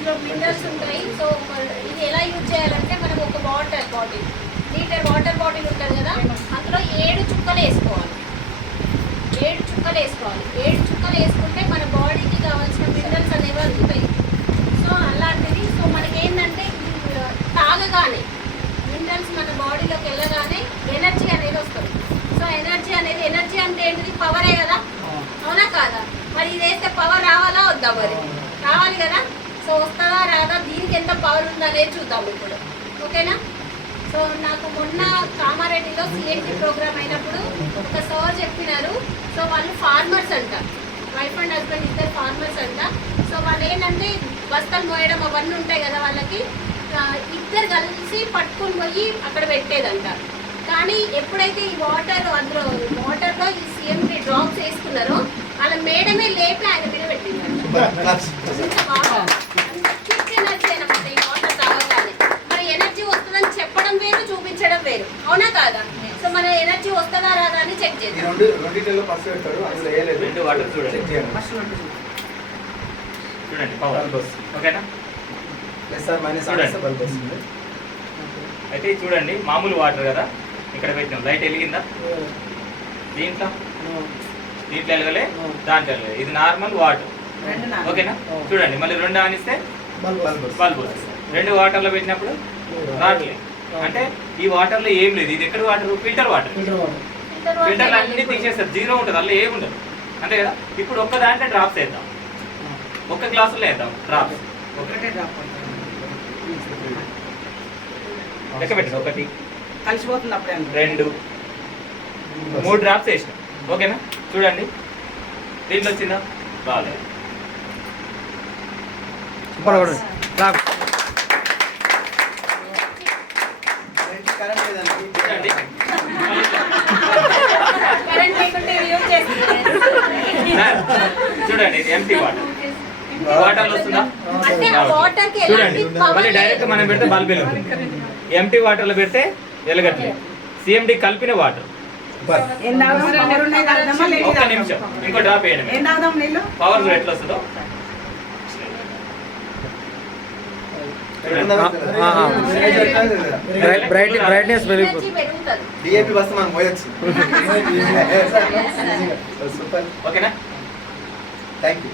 ఇందులో మినరల్స్ ఉంటాయి. సో ఇది ఎలా యూజ్ చేయాలంటే మనం ఒక water bottle litre water bottle ఉంటుంది కదా అందులో ఏడు చుక్కలు వేసుకోవాలి. ఏడు చుక్కలు వేసుకోవాలి. ఏడు చుక్కలు వేసుకుంటే మన బాడీకి కావాల్సిన మినరల్స్ అనేవి అందుతాయి. సో అలాంటిది. సో మనకి ఏంటంటే తాగగానే మినరల్స్ మన బాడీలోకి వెళ్ళగానే ఎనర్జీ అనేది వస్తుంది. సో ఎనర్జీ అనేది ఎనర్జీ అంటే ఏంటిది? పవరే కదా. అవునా. కాదా? మరి ఇది వేస్తే పవర్ రావాలా వద్దా మరి? రావాలి కదా? సో వస్తుందా రాదా? దీనికి ఎంత పవర్ ఉందనేది చూద్దాం ఇప్పుడు. ఓకేనా? సో నాకు మొన్న కామారెడ్డిలో సిఎన్టీ ప్రోగ్రామ్ అయినప్పుడు ఒక సార్ చెప్పినారు. సో వాళ్ళు ఫార్మర్స్ అంట. వైఫ్ అండ్ హస్బెండ్ ఇద్దరు ఫార్మర్స్ అంట. సో వాళ్ళు ఏంటంటే బస్తాలు మోయడం అవన్నీ ఉంటాయి కదా వాళ్ళకి. ఇద్దరు కలిసి పట్టుకొని పోయి అక్కడ పెట్టేదంట. కానీ ఎప్పుడైతే ఈ వాటర్ అందులో వాటర్లో ఈ సిఎంటీ డ్రాప్స్ వేసుకున్నారో వాళ్ళ మేడమే లేపి ఆయన మీద పెట్టిందంట. చూపించడం వేరు అవునా కాదా సో మన ఎనర్జీ వస్తుందా రాదా అని చెక్ చేద్దాం రెండు రెండింటిలో ఫస్ట్ పెడతారు అందులో వేయలేదు రెండు వాటర్ చూడండి. చెక్ చేయండి చూడండి పవర్ ఓకేనా ప్లస్ ఆర్ మైనస్ బల్బ్ వస్తుంది అయితే చూడండి మామూలు వాటర్ కదా ఇక్కడ పెట్టినాం లైట్ వెలిగిందా దీంట్లో దీంట్లో వెలగలే దాంట్లో వెలగలే ఇది నార్మల్ వాటర్ ఓకేనా? చూడండి మళ్ళీ రెండు ఆనిస్తే బల్బ్ వస్తుంది బల్బ్ వస్తుంది రెండు వాటర్లో పెట్టినప్పుడు రావట్లేదు అంటే ఈ వాటర్లో ఏం లేదు. ఇది ఎక్కడ వాటర్? Filter water. ఫిల్టర్లు అన్ని తీసేస్తారు. జీరో ఉంటుంది అందులో ఏమి ఉండదు. అంతే కదా? ఇప్పుడు ఒక్క దాంట్లో డ్రాప్స్ వేద్దాం. ఒక్క గ్లాసులో వేద్దాం డ్రాప్స్. లెక్క పెట్టండి ఒకటి. కలిసిపోతుంది అప్పుడే రెండు. మూడు డ్రాప్స్ వేసినాం. ఓకేనా? చూడండి. దీంట్లో వచ్చిందా బాగాలేదు. లేదండి చూడండి ఇది ఎంటీ వాటర్ వస్తుందా? వాటర్కి చూడండి మళ్ళీ డైరెక్ట్ మనం పెడితే బల్బ్ వెలుగుతుంది. ఎంటీ వాటర్లో పెడితే వెలగట్లేదు. సిఎండి కలిపిన వాటర్ ఒక్క? నిమిషం. ఇంకో డ్రాప్ వేయండి పవర్ ఎట్లా వస్తుందో? బ్రైట్ బ్రైట్నెస్ పెరిగిపోతుంది ఎనర్జీ పెరుగుతుంది డిఏపి బస్ మనం పోయొచ్చు సూపర్ ఓకేనా థ్యాంక్ యూ